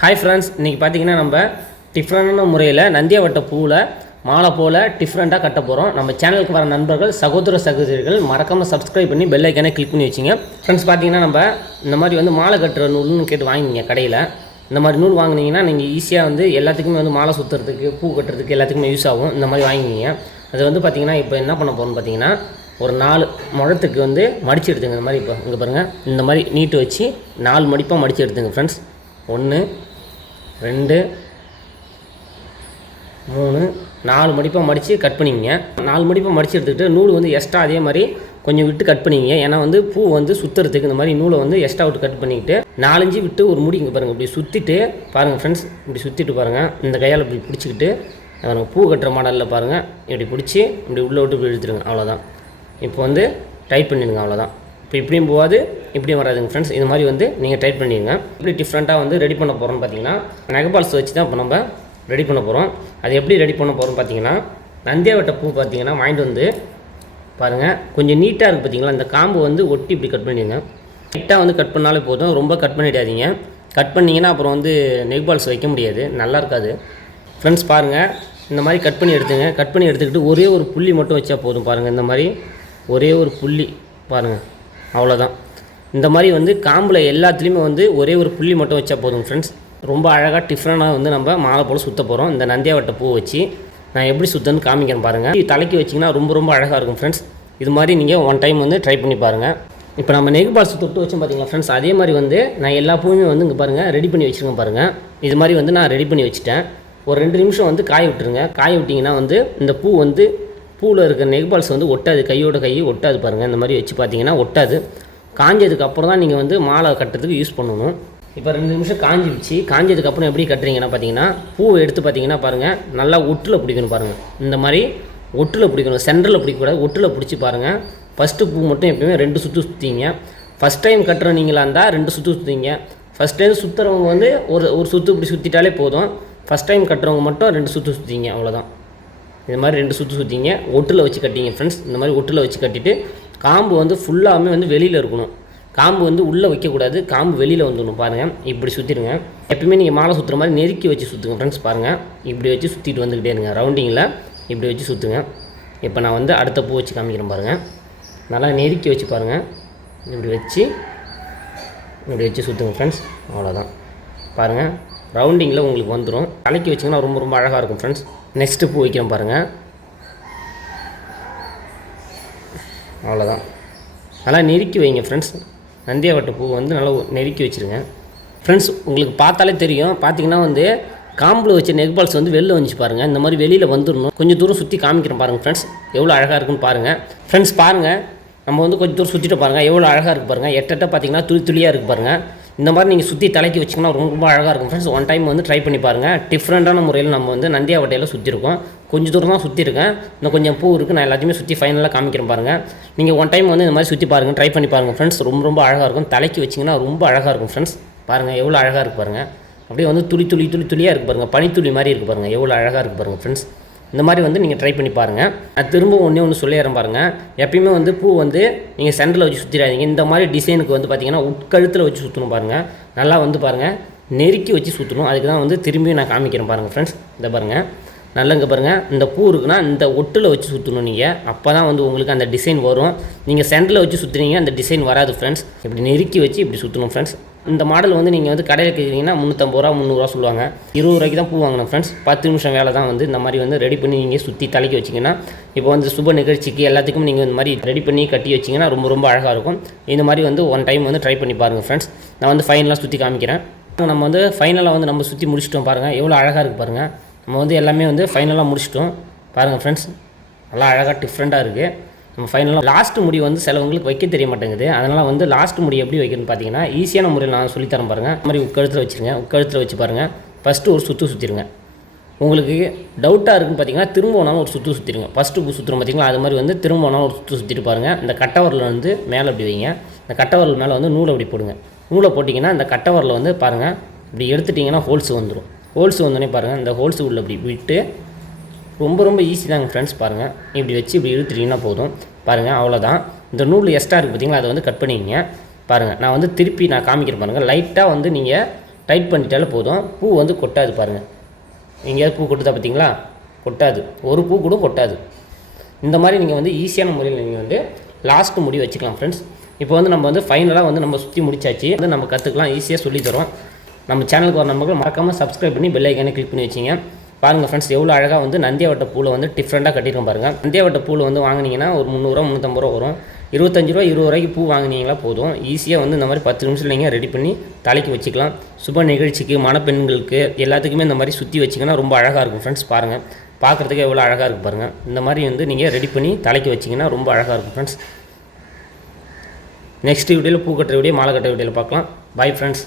Hi friends இன்றைக்கி பார்த்தீங்கன்னா நம்ம டிஃப்ரெண்டான முறையில் நந்தியாவட்ட பூவில் மாலை போல் டிஃப்ரெண்ட்டாக கட்ட போகிறோம் நம்ம சேனலுக்கு வர நண்பர்கள் சகோதர சகோதரிகள் மறக்காமல் சப்ஸ்கிரைப் பண்ணி பெல் ஐக்கானே கிளிக் பண்ணி வச்சிங்க. ஃப்ரெண்ட்ஸ் பார்த்தீங்கன்னா நம்ம இந்த மாதிரி வந்து மாலை கட்டுற நூல்னு கேட்டு வாங்கிங்க கடையில். இந்த மாதிரி நூல் வாங்குனீங்கன்னா நீங்கள் ஈஸியாக வந்து எல்லாத்துக்குமே வந்து மாலை சுற்றுறதுக்கு பூ கட்டுறதுக்கு எல்லாத்துக்குமே யூஸ் ஆகும். இந்த மாதிரி வாங்கிக்கிங்க அது வந்து பார்த்தீங்கன்னா இப்போ என்ன பண்ண போகிறோம்னு பார்த்தீங்கன்னா ஒரு நாலு முழத்துக்கு வந்து மடித்து எடுத்துங்க. இந்த மாதிரி இப்போ இங்கே பாருங்கள் இந்த மாதிரி நீட்டு வச்சு நாலு மடிப்பாக மடித்து எடுத்துங்க ஃப்ரெண்ட்ஸ் ஒன்று ரெண்டு மூணு நாலு மடிப்பாக மடித்து கட் பண்ணிங்க நாலு மடிப்பாக மடித்து எடுத்துக்கிட்டு நூல் வந்து எக்ஸ்ட்ரா அதே மாதிரி கொஞ்சம் விட்டு கட் பண்ணிங்க ஏன்னா வந்து பூ வந்து சுற்றுறதுக்கு இந்த மாதிரி நூலை வந்து எக்ஸ்ட்ரா விட்டு கட் பண்ணிக்கிட்டு நாலஞ்சு விட்டு ஒரு முடி இங்கே பாருங்கள் இப்படி சுற்றிட்டு பாருங்கள் ஃப்ரெண்ட்ஸ் இப்படி சுற்றிட்டு பாருங்கள் இந்த கையால் இப்படி பிடிச்சிக்கிட்டு பாருங்கள் பூ கட்டுற மாடலில் பாருங்கள் இப்படி பிடிச்சி இப்படி உள்ளே விட்டு இப்படி இழுத்துருங்க அவ்வளோதான் இப்போ வந்து டைட் பண்ணிடுங்க. அவ்வளோதான் இப்போ இப்படியும் போகாது இப்படியும் வராதுங்க ஃப்ரெண்ட்ஸ் இது மாதிரி வந்து நீங்கள் டைட் பண்ணிடுங்க இப்படி டிஃப்ரெண்ட்டாக வந்து ரெடி பண்ண போகிறோம்னு பார்த்தீங்கன்னா நெகபால்ஸ் வச்சு தான் இப்போ நம்ம ரெடி பண்ண போகிறோம் அது எப்படி ரெடி பண்ண போகிறோம்னு பார்த்தீங்கன்னா நந்தியாவட்ட பூ பார்த்தீங்கன்னா வாங்கிட்டு வந்து பாருங்கள் கொஞ்சம் நீட்டாக இருக்குது பார்த்தீங்களா? இந்த காம்பு வந்து ஒட்டி இப்படி கட் பண்ணிடுங்க. நீட்டாக வந்து கட் பண்ணாலே போதும். ரொம்ப கட் பண்ணிடாதீங்க. கட் பண்ணிங்கன்னா அப்புறம் வந்து நெக் பால்ஸ் வைக்க முடியாது. நல்லா இருக்காது. ஃப்ரெண்ட்ஸ் பாருங்கள் இந்த மாதிரி கட் பண்ணி எடுத்துங்க. கட் பண்ணி எடுத்துக்கிட்டு ஒரே ஒரு புள்ளி மட்டும் வச்சா போதும் பாருங்கள் இந்த மாதிரி ஒரே ஒரு புள்ளி பாருங்கள் அவ்வளோதான் இந்த மாதிரி வந்து காம்பில் எல்லாத்துலேயுமே வந்து ஒரே ஒரு புள்ளி மட்டும் வச்சா போதும் ஃப்ரெண்ட்ஸ் ரொம்ப அழகாக டிஃப்ரெண்டாக வந்து நம்ம மாலை போல் சுற்ற போகிறோம் இந்த நந்தியாவட்ட பூ வச்சு நான் எப்படி சுத்தன்னு காமிக்கிறேன் பாருங்கள் தலைக்கு வச்சிங்கன்னா ரொம்ப ரொம்ப அழகாக இருக்கும் ஃப்ரெண்ட்ஸ் இது மாதிரி நீங்கள் ஒன் டைம் வந்து ட்ரை பண்ணி பாருங்கள் இப்போ நம்ம நெகு பாக்ஸ் தொட்டு வச்சோம் பார்த்தீங்களா ஃப்ரெண்ட்ஸ் அதே மாதிரி வந்து நான் எல்லா பூவுமே வந்து இங்கே பாருங்கள் ரெடி பண்ணி வச்சுருக்கேன் பாருங்கள் இது மாதிரி வந்து நான் ரெடி பண்ணி வச்சுட்டேன். ஒரு ரெண்டு நிமிஷம் வந்து காய விட்டுருங்க. காய விட்டிங்கன்னா வந்து இந்த பூ வந்து பூவில் இருக்கிற நெக் பால்ஸ் வந்து ஒட்டாது. கையோட கையை ஒட்டாது பாருங்கள் இந்த மாதிரி வச்சு பார்த்தீங்கன்னா ஒட்டாது. காஞ்சதுக்கு அப்புறம் தான் நீங்கள் வந்து மாலை கட்டுறதுக்கு யூஸ் பண்ணணும். இப்போ ரெண்டு நிமிஷம் காஞ்சி வச்சு காஞ்சதுக்கு அப்புறம் எப்படி கட்டுறீங்கன்னா பார்த்தீங்கன்னா பூவை எடுத்து பார்த்தீங்கன்னா பாருங்கள் நல்லா ஒட்டில் பிடிக்கணும் பாருங்கள் இந்த மாதிரி ஒட்டில் பிடிக்கணும். சென்டரில் பிடிக்கக்கூடாது. ஒட்டில் பிடிச்சி பாருங்கள் ஃபஸ்ட்டு பூ மட்டும் எப்பயுமே ரெண்டு சுற்று சுற்றிங்க ஃபஸ்ட் டைம் கட்டுற நீங்களாக இருந்தால் ரெண்டு சுற்று சுற்றிங்க ஃபஸ்ட் டைம் சுற்றுறவங்க வந்து ஒரு ஒரு சுற்று இப்படி சுற்றிட்டாலே போதும். ஃபஸ்ட் டைம் கட்டுறவங்க மட்டும் ரெண்டு சுற்று சுற்றிங்க அவ்வளோதான் இது மாதிரி ரெண்டு சுற்று சுற்றிங்க ஒட்டில் வச்சு கட்டிங்க ஃப்ரெண்ட்ஸ் இந்த மாதிரி ஒட்டில் வச்சு கட்டிட்டு காம்பு வந்து ஃபுல்லாமே வந்து வெளியில் இருக்கணும். காம்பு வந்து உள்ளே வைக்கக்கூடாது. காம்பு வெளியில் வந்துடணும் பாருங்கள் இப்படி சுற்றிடுங்க எப்பயுமே நீங்கள் மாலை சுற்றுற மாதிரி நெருக்கி வச்சு சுற்றுங்க ஃப்ரெண்ட்ஸ் பாருங்கள் இப்படி வச்சு சுற்றிட்டு வந்துக்கிட்டே இருங்க. ரவுண்டிங்கில் இப்படி வச்சு சுற்றுங்க இப்போ நான் வந்து அடுத்த பூ வச்சு காமிக்கிறேன் பாருங்கள் நல்லா நெருக்கி வச்சு பாருங்கள் இப்படி வச்சு இப்படி வச்சு சுற்றுங்க ஃப்ரெண்ட்ஸ் அவ்வளோதான் பாருங்கள் ரவுண்டிங்கில் உங்களுக்கு வந்துடும் தலைக்கு வச்சிங்கன்னா ரொம்ப ரொம்ப அழகாக இருக்கும் ஃப்ரெண்ட்ஸ் நெக்ஸ்ட்டு பூ வைக்கிறேன் பாருங்கள் அவ்வளோதான் நல்லா நெருக்கி வைங்க ஃப்ரெண்ட்ஸ் நந்தியாவட்ட பூ வந்து நல்லா நெருக்கி வச்சுருங்க. ஃப்ரெண்ட்ஸ் உங்களுக்கு பார்த்தாலே தெரியும். பார்த்தீங்கன்னா வந்து காம்பில் வச்ச நெக் பால்ஸ் வந்து வெளில வந்துச்சு பாருங்கள் இந்த மாதிரி வெளியில் வந்துடணும் கொஞ்சம் தூரம் சுற்றி காமிக்கிறேன் பாருங்கள் ஃப்ரெண்ட்ஸ் எவ்வளோ அழகாக இருக்குன்னு பாருங்கள் ஃப்ரெண்ட்ஸ் பாருங்கள் நம்ம வந்து கொஞ்சம் தூரம் சுற்றிட்டு பாருங்கள் எவ்வளோ அழகாக இருக்குது பாருங்கள் எட்டட்ட பார்த்தீங்கன்னா துளி துளியாக இருக்குது பாருங்கள் இந்த மாதிரி நீங்கள் சுற்றி தலைக்கு வச்சிங்கன்னா ரொம்ப அழகாக இருக்கும். ஃப்ரெண்ட்ஸ் ஒன் டைம் வந்து ட்ரை பண்ணி பாருங்கள் டிஃப்ரெண்ட்டான முறையில் நம்ம வந்து நந்தியாவட்டையில் சுற்றிருக்கோம் கொஞ்சம் தூரம் தான் சுற்றிருக்கேன் இன்னும் கொஞ்சம் பூ இருக்குது நான் எல்லாத்தையுமே சுற்றி ஃபைனலாக காமிக்கிறேன் பாருங்கள் நீங்கள் ஒன் டைம் வந்து இந்த மாதிரி சுற்றி பாருங்கள் ட்ரை பண்ணி பாருங்கள் ஃப்ரெண்ட்ஸ் ரொம்ப ரொம்ப அழகாக இருக்கும். தலைக்கு வச்சிங்கன்னா ரொம்ப அழகாக இருக்கும். ஃப்ரெண்ட்ஸ் பாருங்கள் எவ்வளோ அழகாக இருக்குது பாருங்கள் அப்படியே வந்து துளி துளி துளி துளியாக இருக்குது பாருங்கள் பனித்துளி மாதிரி இருக்குது பாருங்கள் எவ்வளோ அழகாக இருக்குது பாருங்கள் ஃப்ரெண்ட்ஸ் இந்த மாதிரி வந்து நீங்கள் ட்ரை பண்ணி பாருங்கள் நான் திரும்ப ஒன்றே ஒன்று சொல்லிடுறேன் பாருங்கள் எப்பயுமே வந்து பூ வந்து நீங்கள் சென்டரில் வச்சு சுற்றிடாதீங்க இந்த மாதிரி டிசைனுக்கு வந்து பார்த்தீங்கன்னா உட்கழுத்தில் வச்சு சுற்றணும் பாருங்கள் நல்லா வந்து பாருங்கள் நெருக்கி வச்சு சுற்றணும் அதுக்கு தான் வந்து திரும்பியும் நான் காமிக்கிறேன் பாருங்கள் ஃப்ரெண்ட்ஸ் இந்த பாருங்கள் நல்லா இங்கே பாருங்கள் இந்த பூ இருக்குன்னா இந்த ஒட்டில் வச்சு சுற்றணும் நீங்கள் அப்போ தான் வந்து உங்களுக்கு அந்த டிசைன் வரும். நீங்கள் சென்டரில் வச்சு சுற்றுனீங்க அந்த டிசைன் வராது ஃப்ரெண்ட்ஸ் இப்படி நெருக்கி வச்சு இப்படி சுற்றணும் ஃப்ரெண்ட்ஸ் இந்த மாடல் வந்து நீங்கள் வந்து கடையில் கேட்குறீங்கன்னா முந்நூற்றம்பது ரூபா முந்நூறுரூவா சொல்லுவாங்க. இருபது ரூபாய்க்கு தான் பூ வாங்கணும் ஃப்ரெண்ட்ஸ் பத்து நிமிஷம் வேலை தான் வந்து இந்த மாதிரி வந்து ரெடி பண்ணி நீங்கள் சுற்றி தலைக்கு வச்சிங்கன்னா இப்போ வந்து சுப நிகழ்ச்சிக்கு எல்லாத்துக்கும் நீங்கள் இந்த மாதிரி ரெடி பண்ணி கட்டி வச்சிங்கன்னா ரொம்ப ரொம்ப அழகாக இருக்கும். இந்த மாதிரி வந்து ஒன் டைம் வந்து ட்ரை பண்ணி பாருங்கள் ஃப்ரெண்ட்ஸ் நான் வந்து ஃபைனலாக சுற்றி காமிக்கிறேன். நம்ம வந்து ஃபைனலாக வந்து நம்ம சுற்றி முடிச்சிட்டோம் பாருங்கள் எவ்வளோ அழகாக இருக்குது பாருங்கள் நம்ம வந்து எல்லாமே வந்து ஃபைனலாக முடிச்சிட்டோம். பாருங்கள் ஃப்ரெண்ட்ஸ் நல்லா அழகாக டிஃப்ரெண்ட்டாக இருக்குது நம்ம ஃபைனலாக லாஸ்ட் முடி வந்து சிலவங்களுக்கு வைக்க தெரிய மாட்டேங்குது. அதனால் வந்து லாஸ்ட் முடி எப்படி வைக்கணும்னு பார்த்தீங்கன்னா ஈஸியான முறையில் நான் சொல்லித்தரேன் பாருங்கள் இந்த மாதிரி உட்கழுத்தில் வச்சுருங்க. உட்கழுத்தில் வச்சு பாருங்கள் ஃபஸ்ட்டு ஒரு சுற்று சுற்றிருங்க உங்களுக்கு டவுட்டாக இருக்குன்னு பார்த்தீங்கன்னா திரும்ப வேணாலும் ஒரு சுற்று சுற்றிடுங்க ஃபஸ்ட்டு சுற்றுறோம் பார்த்தீங்களா? அது மாதிரி வந்து திரும்ப வேணாலும் ஒரு சுற்று சுற்றிட்டு பாருங்கள் இந்த கட்டவரில் வந்து மேலே அப்படி வைங்க. இந்த கட்டவரில் மேலே வந்து நூலை அப்படி போடுங்க. நூலை போட்டிங்கன்னா இந்த கட்டவரில் வந்து பாருங்கள் இப்படி எடுத்துட்டிங்கன்னா ஹோல்ஸ் வந்துடும் ஹோல்ஸ் வந்தோடனே பாருங்கள் இந்த ஹோல்ஸ் உள்ள அப்படி விட்டு ரொம்ப ரொம்ப ஈஸி தாங்க ஃப்ரெண்ட்ஸ் பாருங்கள் இப்படி வச்சு இப்படி இழுத்துட்டிங்கன்னா போதும். பாருங்கள் அவ்வளோதான் இந்த நூல் எஸ்ட்டாக இருக்குது பார்த்தீங்களா அதை வந்து கட் பண்ணிக்கிங்க பாருங்கள் நான் வந்து திருப்பி நான் காமிக்கிறேன் பாருங்கள் லைட்டாக வந்து நீங்கள் டைட் பண்ணிட்டாலே போதும். பூ வந்து கொட்டாது பாருங்கள் எங்கேயாவது பூ கொட்டுதா பார்த்தீங்களா கொட்டாது. ஒரு பூ கூட கொட்டாது. இந்த மாதிரி நீங்கள் வந்து ஈஸியான முறையில் நீங்கள் வந்து லாஸ்ட்டு முடி வச்சுக்கலாம் ஃப்ரெண்ட்ஸ் இப்போ வந்து நம்ம வந்து ஃபைனலாக வந்து நம்ம சுற்றி முடிச்சாச்சு. வந்து நம்ம கற்றுக்கலாம் ஈஸியாக சொல்லித்தரோம் நம்ம சேனலுக்கு வர நம்பர்கள் மறக்காமல் சப்ஸ்கிரைப் பண்ணி பெல் ஐக்கானே கிளிக் பண்ணி வச்சிங்க. பாருங்கள் ஃப்ரெண்ட்ஸ் எவ்வளோ அழகாக வந்து நந்தியாவட்ட பூவில் வந்து டிஃப்ரெண்ட்டாக கட்டியிருக்கோம் பாருங்கள் நந்தியாவட்ட பூவில் வந்து வாங்குனீங்கன்னா ஒரு முந்நூறுரூவா முந்நூற்றம்பது ரூபா வரும். இருபத்தஞ்சி ரூபா இருபது ரூபாய்க்கு பூ வாங்கினீங்களா போதும். ஈஸியாக வந்து இந்த மாதிரி பத்து நிமிஷத்தில் நீங்கள் ரெடி பண்ணி தலைக்கு வச்சுக்கலாம். சுப நிகழ்ச்சிக்கு மணப்பெண்களுக்கு எல்லாத்துக்குமே இந்த மாதிரி சுற்றி வச்சிங்கன்னா ரொம்ப அழகாக இருக்கும் ஃப்ரெண்ட்ஸ் பாருங்கள் பார்க்குறதுக்கு எவ்வளோ அழகாக இருக்குது பாருங்கள் இந்த மாதிரி வந்து நீங்கள் ரெடி பண்ணி தலைக்கு வச்சிங்கன்னா ரொம்ப அழகாக இருக்கும் ஃப்ரெண்ட்ஸ் நெக்ஸ்ட் வீடியோவில் பூ கட்டுற வீடியோ மாலை கட்டுற வீடியோவில் பார்க்கலாம். Bye friends